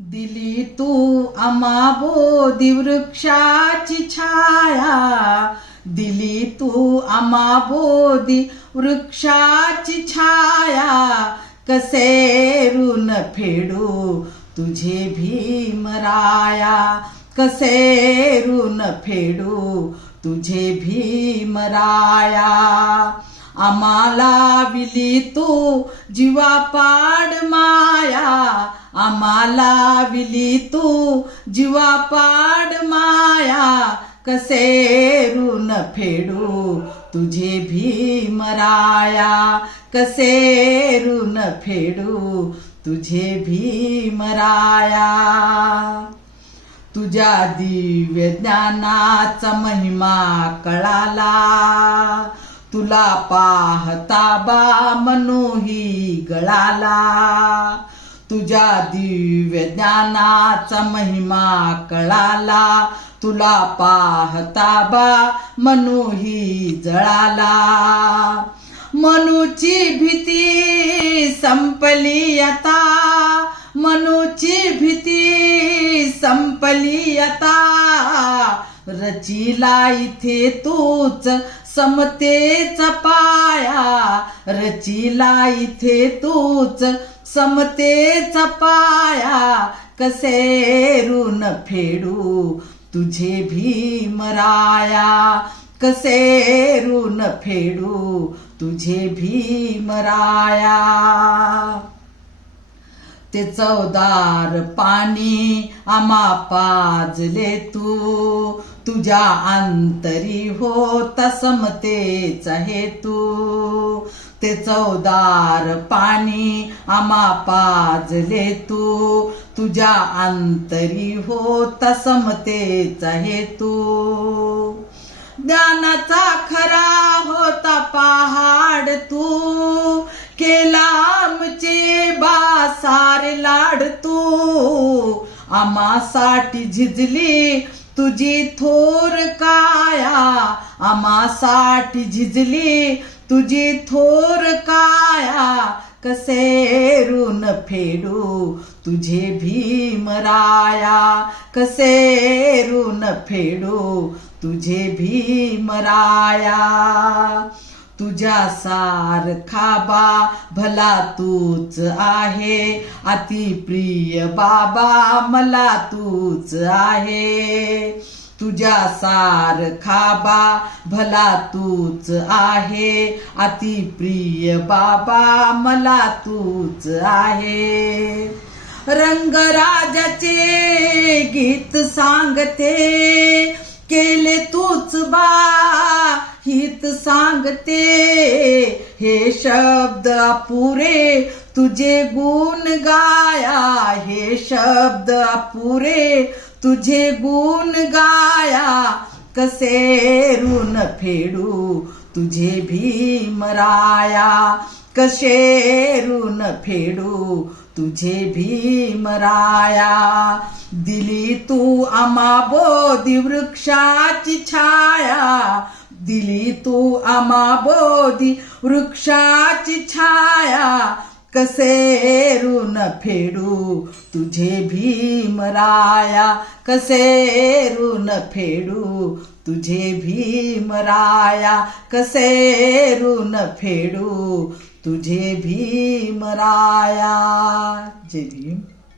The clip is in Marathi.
दिली तू आम्हा बोधी वृक्षाची छाया. दिली तू आम्हा बोधी वृक्षाची छाया. कसे ऋण फेडू तुझे भीमराया कसे ऋण फेडू तुझे भीमराया आम्हाला विली तू जीवा पाड माया. आम्हाला विली तू जीवा पाड माया कसे ऋण फेडू? तुझे भीमराया कसे ऋण फेडू? तुझे भीमराया तुझ्या दिव्य ज्ञानाचा महिमा कळाला. तुला पाहता बा मनोही गळाला. तुझ्या दिव्य ज्ञानाचा महिमा कळाला. तुला पाहता बा मनोही जळाला. मनूची भीती संपली आता. मनूची भीती संपली आता. रचिला इथे तूच समतेचा पाया. रचिला इथे तूच समतेचा पाया कसे ऋण फेडू? तुझे भीमराया कसे ऋण फेडू? तुझे भीमराया ते चवदार पाणी आमा पाजले तू. तुझ्या अंतरी होता समतेचा हेतू. ते चौदार पाणी आमा पाजले तू. तुझ्या अंतरी होत समतेचा हेतू. ज्ञानाचा खरा होता पहाड तू. केला आमचे बासार लाड तू. आमासाठी झिजली तुझी थोर काया. आमासाठी झिजली तुझी थोर काया कसे ऋण फेडू? तुझे भीमराया कसे ऋण फेडू? तुझे भीमराया तुझ्या सारखा बा भला तूच आहे. अति प्रिय बाबा मला तूच आहे. तुझ्या सार खाबा भला तूच आहे. अति प्रिय बाबा मला तूच आहे. रंगराजाचे गीत सांगते केले तूच बा हित सांगते. हे शब्द पुरे तुझे गुण गाया. हे शब्द पुरे तुझे गुण गाया कसे ऋण फेडू? तुझे भीमराया कसे ऋण फेडू? तुझे भीमराया दिली तू आम्हा वृक्षाची छाया. दिली तू आम्हा वृक्षाची छाया. कसे ऋण फेडू? तुझे भीमराया कसे ऋण फेडू? तुझे भीमराया कसे ऋण फेडू? तुझे भीमराया जय भीम.